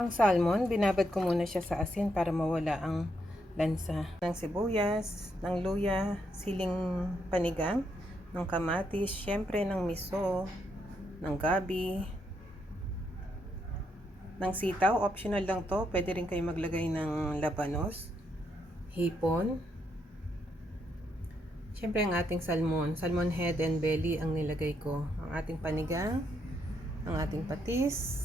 Ang salmon, binabad ko muna siya sa asin para mawala ang lansa. Ng sibuyas, ng luya, siling panigang, ng kamatis, syempre ng miso, ng gabi, ng sitaw. Optional lang to. Pwede rin kayo maglagay ng labanos, hipon. Syempre ang ating salmon head and belly ang nilagay ko. Ang ating panigang, ang ating patis,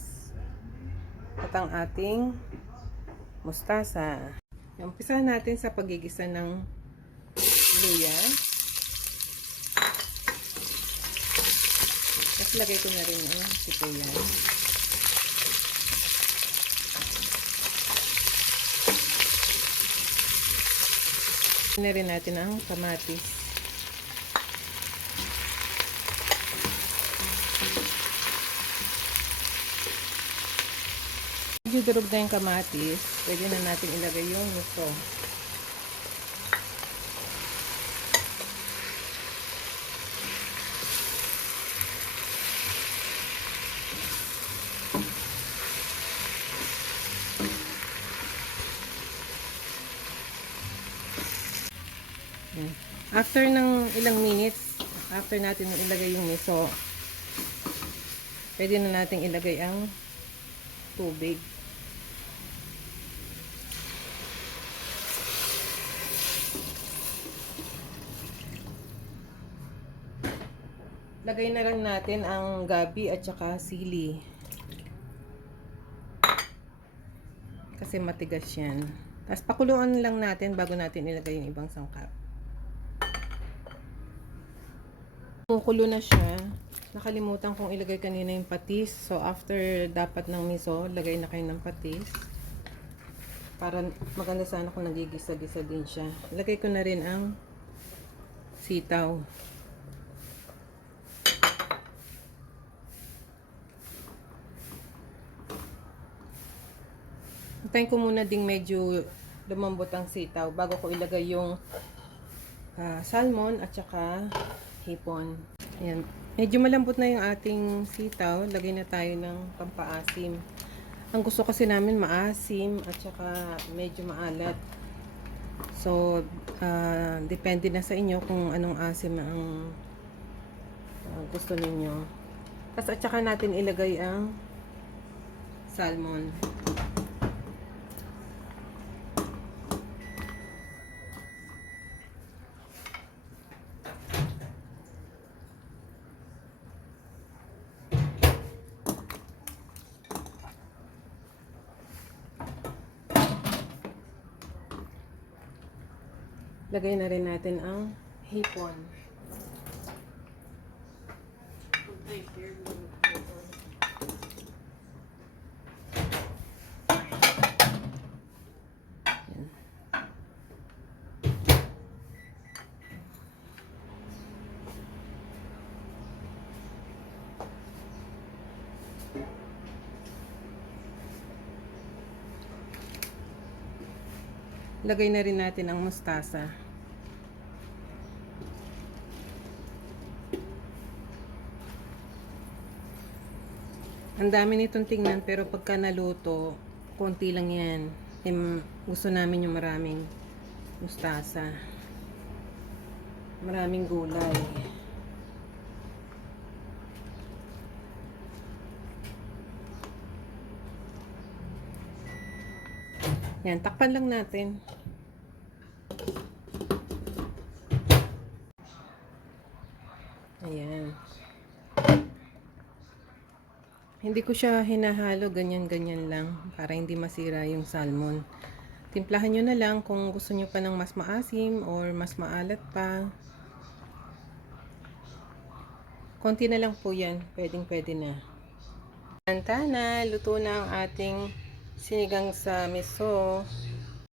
at ang ating mustasa. Umpisahan natin sa pagigisa ng luya. Tapos lagay ko na rin ang sibuyas. Na rin natin ang kamatis. Medyo durog na yung kamatis, pwede na natin ilagay yung miso. After ng ilang minutes, after natin ilagay yung miso, pwede na natin ilagay ang tubig. Lagay na lang natin ang gabi at saka sili. Kasi matigas yan. Tapos pakuluan lang natin bago natin ilagay yung ibang sangkap. Kumukulo na siya. Nakalimutan kong ilagay kanina yung patis. So after dapat ng miso, lagay na kayo ng patis. Para maganda sana kung nagigisa-gisa din siya. Lagay ko na rin ang sitaw. Hintayin ko muna ding medyo lumambot ang sitaw bago ko ilagay yung salmon at saka hipon. Ayan. Medyo malambot na yung ating sitaw. Lagay na tayo ng pampaasim. Ang gusto kasi namin maasim at saka medyo maalat. So, depende na sa inyo kung anong asim ang gusto ninyo. Tapos at saka natin ilagay ang salmon. Lagay na rin natin ang hipon. Lagay na rin natin ang mustasa. Ang dami nitong tingnan pero pagka naluto, konti lang yan. Gusto namin yung maraming mustasa. Maraming gulay. Yan, takpan lang natin. Ayan. Hindi ko siya hinahalo, ganyan-ganyan lang para hindi masira yung salmon. Timplahan nyo na lang kung gusto nyo pa ng mas maasim or mas maalat pa. Konti na lang po yan, pwedeng-pwede na. Tana, luto na ang ating sinigang sa miso.